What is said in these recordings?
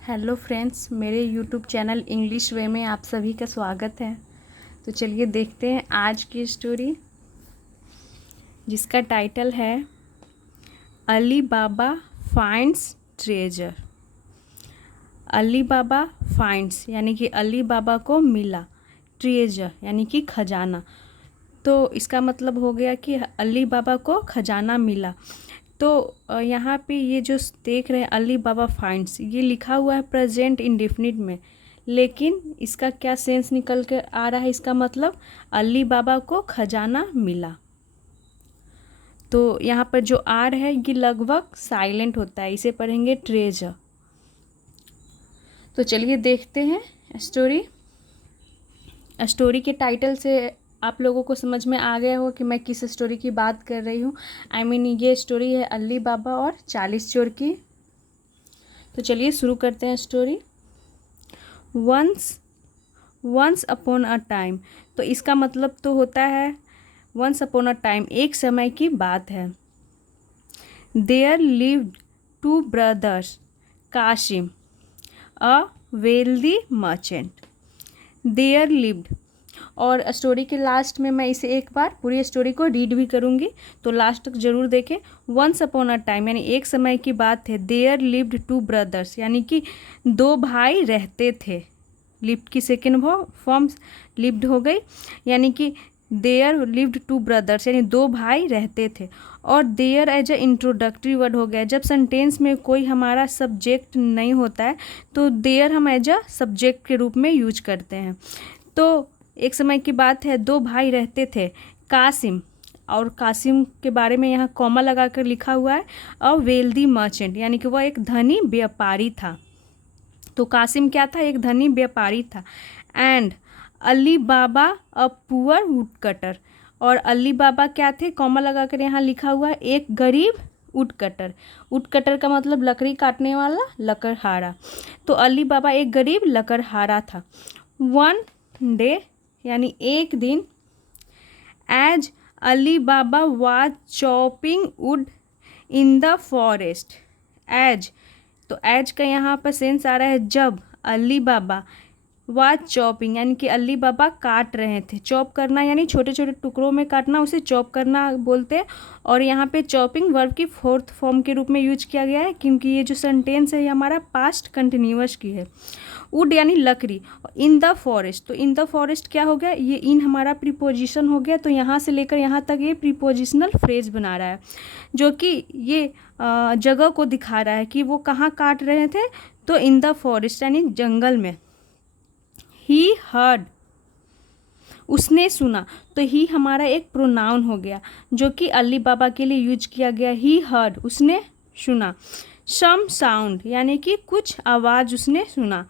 Hello friends, मेरे YouTube channel English वे में आप सभी का स्वागत है। तो चलिए देखते हैं आज की स्टोरी, जिसका टाइटल है अली बाबा फाइंड्स ट्रेजर। अली बाबा फाइंड्स यानी कि अली बाबा को मिला, ट्रेजर यानी कि खजाना। तो इसका मतलब हो गया कि अली बाबा को खजाना मिला। तो यहाँ पे ये जो देख रहे हैं अली बाबा फाइंड्स, ये लिखा हुआ है प्रेजेंट इंडेफिनिट में, लेकिन इसका क्या सेंस निकल कर आ रहा है? इसका मतलब अली बाबा को खजाना मिला। तो यहाँ पर जो आर है ये लगभग साइलेंट होता है, इसे पढ़ेंगे ट्रेजर। तो चलिए देखते हैं स्टोरी। स्टोरी के टाइटल से आप लोगों को समझ में आ गया हो कि मैं किस स्टोरी की बात कर रही हूँ। ये स्टोरी है अली बाबा और 40 चोर की। तो चलिए शुरू करते हैं story. Once upon a time, तो इसका मतलब तो होता है वंस अपॉन अ टाइम, एक समय की बात है। There lived two brothers Cassim a wealthy merchant. There lived, और स्टोरी के लास्ट में मैं इसे एक बार पूरी स्टोरी को रीड भी करूँगी, तो लास्ट तक जरूर देखें। वंस अपॉन अ टाइम यानी एक समय की बात है। देयर लिव्ड टू ब्रदर्स यानी कि दो भाई रहते थे। लिव्ड की सेकेंड फॉर्म लिव्ड हो गई, यानी कि देयर लिव्ड टू ब्रदर्स यानी दो भाई रहते थे। और there as a introductory word हो गया। जब सेंटेंस में कोई हमारा सब्जेक्ट नहीं होता है तो देयर हम एज अ सब्जेक्ट के रूप में यूज करते हैं। तो एक समय की बात है, दो भाई रहते थे कासिम, और कासिम के बारे में यहाँ कॉमा लगाकर लिखा हुआ है अ वेल्दी मर्चेंट, यानी कि वह एक धनी व्यापारी था। तो कासिम क्या था? एक धनी व्यापारी था। And Ali Baba a poor woodcutter, और अली बाबा क्या थे? कॉमा लगाकर यहाँ लिखा हुआ है एक गरीब वुडकटर। वुडकटर का मतलब लकड़ी काटने वाला, लकड़हारा। तो अली बाबा एक गरीब लकड़हारा था। वन डे यानी एक दिन, as Ali Baba was chopping wood in the forest. As, तो एज का यहाँ पर सेंस आ रहा है जब। अली बाबा वाज चॉपिंग यानी कि अली बाबा काट रहे थे। चॉप करना यानी छोटे छोटे टुकड़ों में काटना, उसे चॉप करना बोलते हैं। और यहाँ पे चॉपिंग वर्ब की फोर्थ फॉर्म के रूप में यूज किया गया है, क्योंकि ये जो सेंटेंस है ये हमारा पास्ट कंटिन्यूअस की है। वुड यानी लकड़ी, इन द फॉरेस्ट, तो इन द फॉरेस्ट क्या हो गया? ये इन हमारा प्रीपोजिशन हो गया। तो यहाँ से लेकर यहाँ तक ये प्रीपोजिशनल फ्रेज बना रहा है, जो कि ये जगह को दिखा रहा है कि वो कहाँ काट रहे थे। तो इन द फॉरेस्ट यानी जंगल में। ही हर्ड, उसने सुना, तो ही हमारा एक प्रोनाउन हो गया जो कि अली बाबा के लिए यूज किया गया। ही हर्ड, उसने सुना। सम साउंड यानी कि कुछ आवाज़ उसने सुना,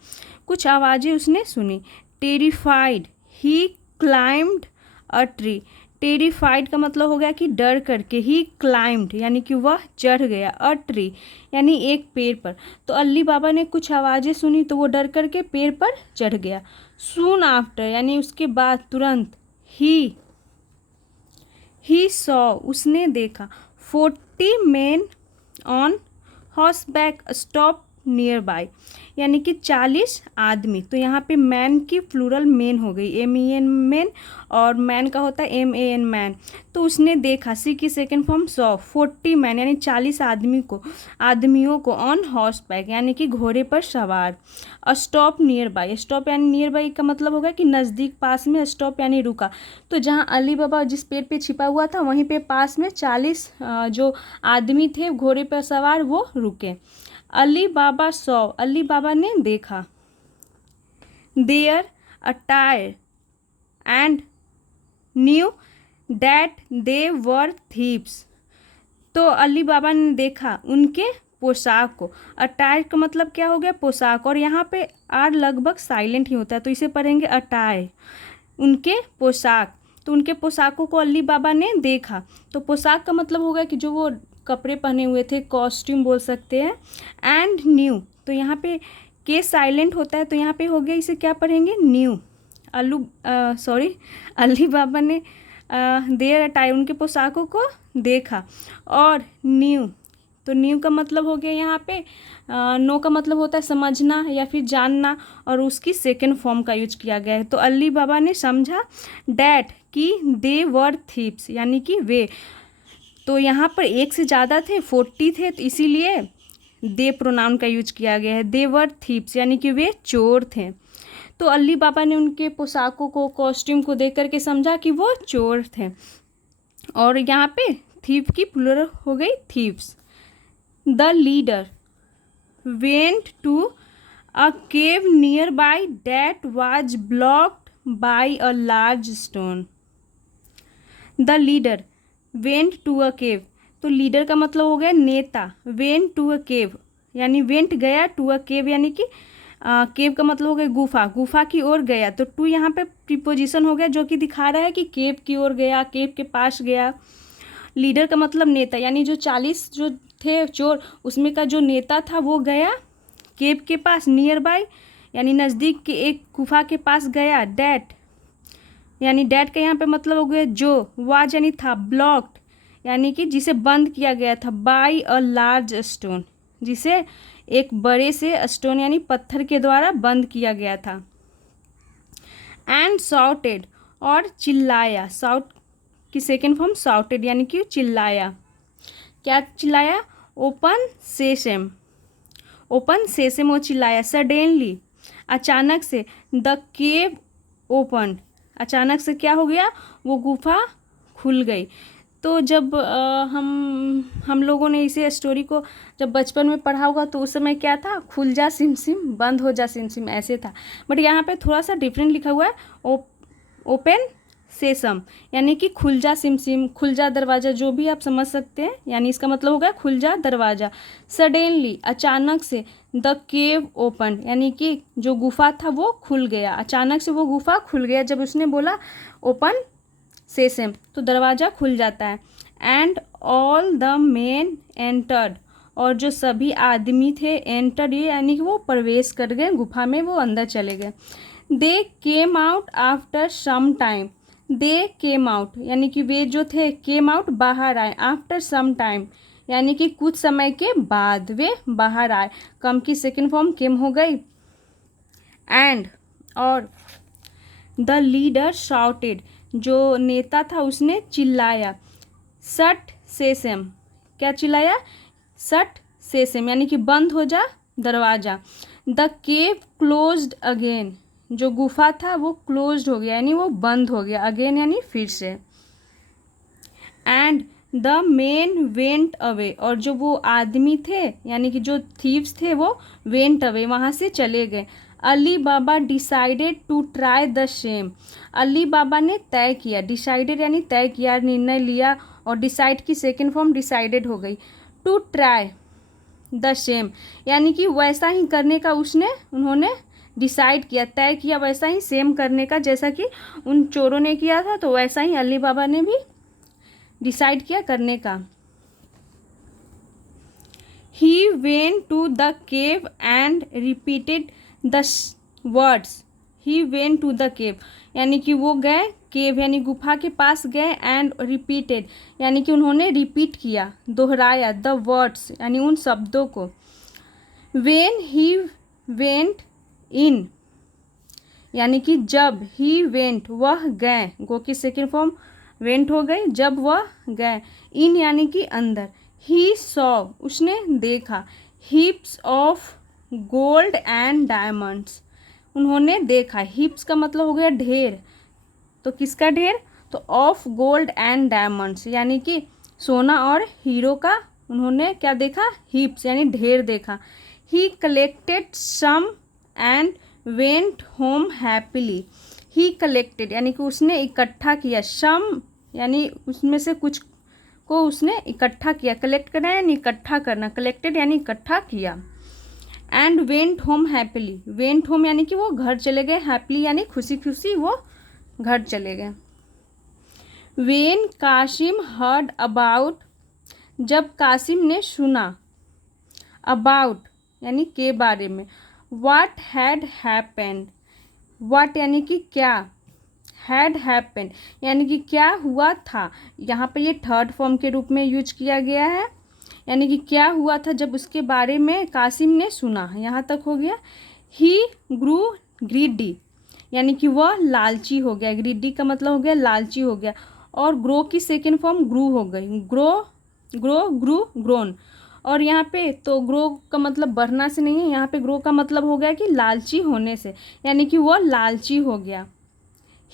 कुछ आवाज़ें उसने सुनी। Terrified, he climbed a tree. Terrified का मतलब हो गया कि डर करके। ही क्लाइम्ड यानी कि वह चढ़ गया। अ ट्री यानी एक पेड़ पर। तो अली बाबा ने कुछ आवाज़ें सुनी तो वो डर करके पेड़ पर चढ़ गया। सून आफ्टर यानी उसके बाद, तुरंत। ही सॉ, उसने देखा। 40 men on horseback stop near by, यानी कि 40 आदमी। तो यहाँ पे मैन की प्लूरल मेन हो गई, MEN मैन, और मैन का होता है MAN मैन। तो उसने देखा, सी की सेकेंड फॉर्म सॉ। 40 मैन यानी 40 आदमियों को ऑन हॉर्स बैक यानी कि घोड़े पर सवार। स्टॉप नियर बाय, स्टॉप यानी नियर बाय का मतलब होगा कि नज़दीक, पास में। स्टॉप यानी रुका। तो जहाँ अली बाबा जिस पेड़ पे छिपा हुआ था वहीं पे पास में 40 जो आदमी थे घोड़े पर सवार, वो रुके। Ali Baba saw, Ali Baba ने देखा। Their attire and knew that they were thieves, तो अली बाबा ने देखा उनके पोशाक को। अटायर का मतलब क्या हो गया? पोशाक, और यहाँ पे आर लगभग साइलेंट ही होता है, तो इसे पढ़ेंगे अटायर, उनके पोशाक। तो उनके पोशाकों को अली बाबा ने देखा। तो पोशाक का मतलब होगा कि जो वो कपड़े पहने हुए थे, कॉस्ट्यूम बोल सकते हैं। एंड न्यू, तो यहाँ पे के साइलेंट होता है, तो यहाँ पे हो गया, इसे क्या पढ़ेंगे? न्यू। अली बाबा ने देयर अटायर, उनके पोशाकों को देखा। और न्यू, तो तो न्यू का मतलब हो गया यहाँ पे नो का मतलब होता है समझना या फिर जानना, और उसकी सेकेंड फॉर्म का यूज किया गया है। तो अली बाबा ने समझा डैट कि दे वर थीप्स, यानी कि वे, तो यहाँ पर एक से ज़्यादा थे, 40 थे, तो इसीलिए दे प्रोनाउन का यूज किया गया है। दे वर थीप्स यानी कि वे चोर थे। तो अली बाबा ने उनके पोशाकों को, कॉस्ट्यूम को देख करके समझा कि वो चोर थे, और यहाँ पे थीप की प्लूरल हो गई thieves. The leader went to a cave near by that was blocked by a large stone. The leader went to a cave, तो लीडर का मतलब हो गया नेता। वेंट टू अ केव यानी वेंट गया, टू अ केव यानी कि केव का मतलब हो गया गुफा, गुफा की ओर गया। तो टू यहाँ पे प्रीपोजिशन हो गया जो कि दिखा रहा है कि केव की ओर गया, केव के पास गया। लीडर का मतलब नेता, यानी जो 40 जो थे चोर उसमें का जो नेता था वो गया केव के पास, नियर बाय यानी नज़दीक के एक गुफा के पास गया। डैट यानी डैट का यहाँ पे मतलब हो गया जो, वाज यानी था, ब्लॉक्ड यानी कि जिसे बंद किया गया था, बाय अ लार्ज स्टोन जिसे एक बड़े से स्टोन यानी पत्थर के द्वारा बंद किया गया था। एंड साउटेड और चिल्लाया, साउट की सेकेंड फॉर्म साउटेड यानी कि चिल्लाया। क्या चिल्लाया? ओपन सेशम, ओपन सेशम वो चिल्लाया। सडेनली अचानक से, द केव ओपन अचानक से क्या हो गया, वो गुफा खुल गई। तो जब हम लोगों ने इसे स्टोरी को जब बचपन में पढ़ा होगा तो उस समय क्या था, खुल जा सिम सिम बंद हो जा सिम सिम ऐसे था, बट यहाँ पे थोड़ा सा डिफरेंट लिखा हुआ है, ओपन सेसम यानी कि खुल जा सिम सिम, खुल जा दरवाज़ा, जो भी आप समझ सकते हैं, यानी इसका मतलब होगा खुल जा दरवाज़ा। सडेनली अचानक से, द केव ओपन यानी कि जो गुफा था वो खुल गया, अचानक से वो गुफा खुल गया। जब उसने बोला ओपन सेसम तो दरवाज़ा खुल जाता है। And all the main entered, और जो सभी आदमी थे, एंटर्ड ये यानी कि वो प्रवेश कर गए गुफा में, वो अंदर चले गए। They came out after some time, they came out यानी कि वे जो थे, केम आउट बाहर आए, आफ्टर सम टाइम यानी कि कुछ समय के बाद वे बाहर आए। कम की सेकेंड फॉर्म केम हो गई। एंड और द लीडर शाउटेड, जो नेता था उसने चिल्लाया, सट सेसम, क्या चिल्लाया, सट सेसम यानी कि बंद हो जा दरवाज़ा। द केव क्लोज्ड अगेन, जो गुफा था वो क्लोज्ड हो गया यानी वो बंद हो गया, अगेन यानी फिर से। And the main went away, और जो वो आदमी थे यानी कि जो थीव्स थे वो वेंट अवे वहाँ से चले गए। Ali Baba decided to try the same, Ali Baba ने तय किया, डिसाइडेड यानी तय किया, निर्णय लिया, और डिसाइड की सेकेंड फॉर्म डिसाइडेड हो गई। टू ट्राई द सेम यानी कि वैसा ही करने का उन्होंने डिसाइड किया, तय किया वैसा ही सेम करने का, जैसा कि उन चोरों ने किया था तो वैसा ही अली बाबा ने भी डिसाइड किया करने का। He went to the cave and repeated the words, he went to the cave यानी कि वो गए केव यानी गुफा के पास गए, एंड रिपीटेड यानी कि उन्होंने रिपीट किया, दोहराया, द वर्ड्स यानी उन शब्दों को। वेन ही वेंट इन यानी कि जब, ही वेंट वह गए, गो की सेकेंड फॉर्म वेंट हो गई, जब वह गए, इन यानी कि अंदर। ही सॉ उसने देखा, heaps of gold and diamonds उन्होंने देखा, हीप्स का मतलब हो गया ढेर, तो किसका ढेर, तो ऑफ गोल्ड एंड डायमंड्स यानी कि सोना और हीरो का उन्होंने क्या देखा, हीप्स यानी ढेर देखा। He collected some and went home happily, he collected यानी कि उसने इकट्ठा किया, सम यानी उसमें से कुछ को उसने इकट्ठा किया, कलेक्ट करना यानी इकट्ठा करना, कलेक्टेड यानी इकट्ठा किया। And went home happily, went home यानी कि वो घर चले गए, हैप्पीली यानी खुशी खुशी वो घर चले गए। वेन कासिम हर्ड अबाउट, जब कासिम ने सुना, अबाउट यानी के बारे में, व्हाट हैड हैपेंड, व्हाट यानी कि क्या, हैड हैपेंड यानी कि क्या हुआ था, यहाँ पे ये थर्ड फॉर्म के रूप में यूज किया गया है, यानी कि क्या हुआ था जब उसके बारे में कासिम ने सुना। यहाँ तक हो गया। ही ग्रू ग्रीडी, यानी कि वह लालची हो गया। ग्रीडी का मतलब हो गया लालची हो गया। और ग्रो की सेकेंड फॉर्म ग्रू हो गई। ग्रू ग्रोन। और यहाँ पे तो ग्रो का मतलब बढ़ना से नहीं है, यहाँ पे ग्रो का मतलब हो गया कि लालची होने से, यानी कि वह लालची हो गया।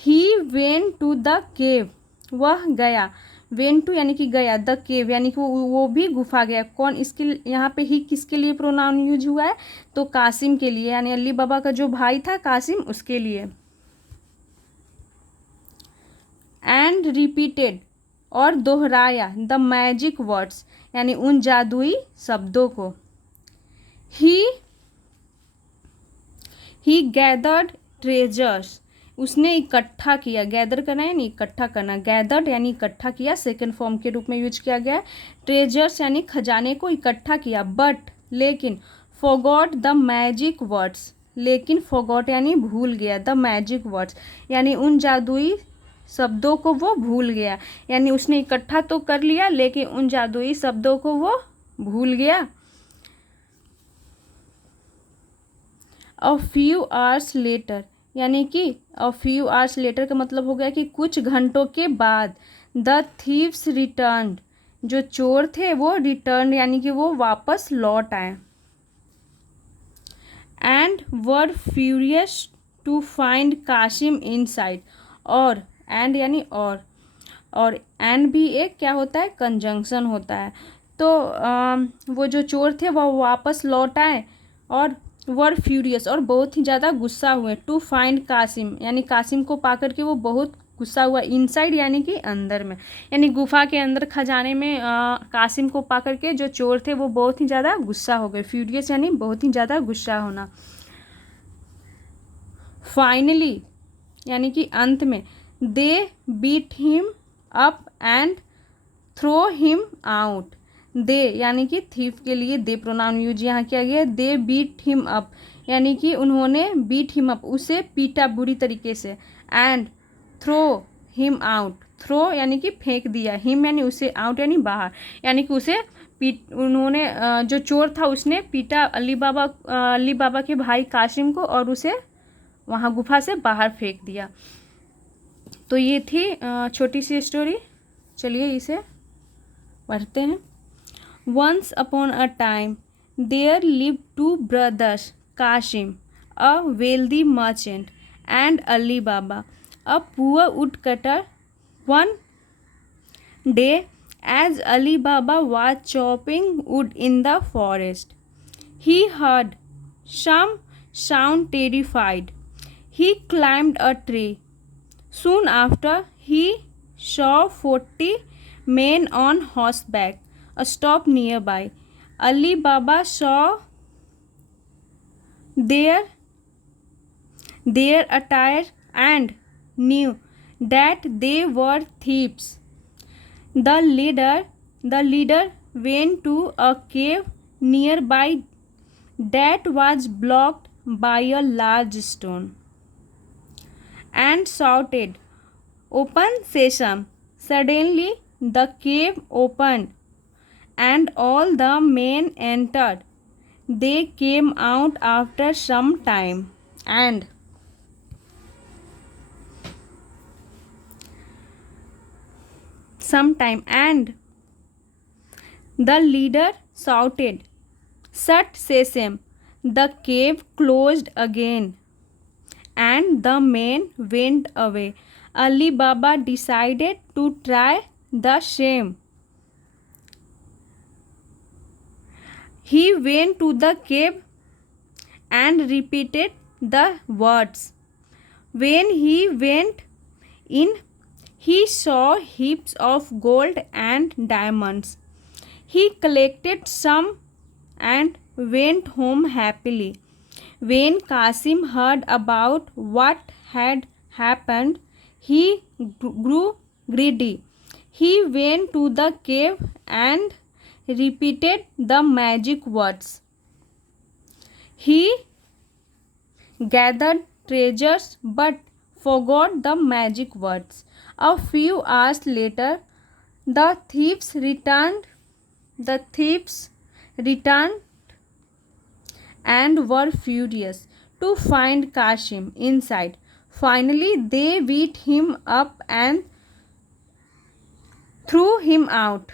ही वेन टू द केव, वह गया। वेन टू यानी कि गया, द केव यानी कि वो भी गुफा गया। कौन इसके, यहाँ पे ही किसके लिए प्रोनाउन यूज हुआ है, तो कासिम के लिए, यानी अली बाबा का जो भाई था कासिम, उसके लिए। एंड रिपीटेड, और दोहराया, द मैजिक वर्ड्स, यानी उन जादुई शब्दों को। ही गैदर्ड ट्रेजर्स, उसने इकट्ठा किया। गैदर करना यानी इकट्ठा करना। गैदर्ड यानी इकट्ठा किया, सेकेंड फॉर्म के रूप में यूज किया गया है। ट्रेजर्स यानी खजाने को इकट्ठा किया। बट लेकिन, फॉरगॉट द मैजिक वर्ड्स, लेकिन फॉरगॉट यानी भूल गया, द मैजिक वर्ड्स यानी उन जादुई शब्दों को वो भूल गया। यानी उसने इकट्ठा तो कर लिया लेकिन उन जादुई शब्दों को वो भूल गया। अ फ्यू आवर्स लेटर, यानी कि अ फ्यू आवर्स लेटर का मतलब हो गया कि कुछ घंटों के बाद। द थीव्स रिटर्न, जो चोर थे वो रिटर्न यानी कि वो वापस लौट आए। And were furious to find Cassim inside, और एंड यानी और एंड भी एक क्या होता है, कंजंक्शन होता है। तो वो जो चोर थे वह वापस लौट आए और वर फ्यूरियस, और बहुत ही ज़्यादा गुस्सा हुए। टू फाइंड कासिम, यानी कासिम को पाकर के वो बहुत गुस्सा हुआ। इनसाइड यानी कि अंदर में, यानी गुफा के अंदर खजाने में कासिम को पाकर के जो चोर थे वो बहुत ही ज़्यादा गुस्सा हो गए। फ्यूरियस यानी बहुत ही ज़्यादा गुस्सा होना। फाइनली यानी कि अंत में, they beat him up and throw him out. They यानी कि थीफ के लिए दे प्रोनाउन यूज यहाँ किया गया। दे बीट हिम अप यानी कि उन्होंने बीट हिम अप, उसे पीटा बुरी तरीके से। And throw him out, throw यानी कि फेंक दिया, हिम यानी उसे, आउट यानी बाहर, यानी कि उसे उन्होंने जो चोर था उसने पीटा अली बाबा के भाई कासिम को और उसे वहाँ गुफा से बाहर फेंक दिया। तो ये थी छोटी सी स्टोरी। चलिए इसे पढ़ते हैं। Once upon a time there live two brothers, Cassim a wealthy merchant and Ali Baba a poor woodcutter. One day as Ali Baba was chopping wood in the forest, he heard some sound terrified. He climbed a tree. Soon after, he saw 40 men on horseback stop nearby. Ali Baba saw their attire and knew that they were thieves. The leader went to a cave nearby that was blocked by a large stone and shouted, "Open sesame!" Suddenly the cave opened and all the men entered. They came out after some time and the leader shouted, "Shut sesame!" The cave closed again and the men went away. Ali Baba decided to try the same. He went to the cave and repeated the words. When he went in, he saw heaps of gold and diamonds. He collected some and went home happily. When Kasim heard about what had happened, he grew greedy. He went to the cave and repeated the magic words. He gathered treasures but forgot the magic words. A few hours later, the thieves returned The thieves returned and were furious to find Kasim inside. Finally, they beat him up and threw him out.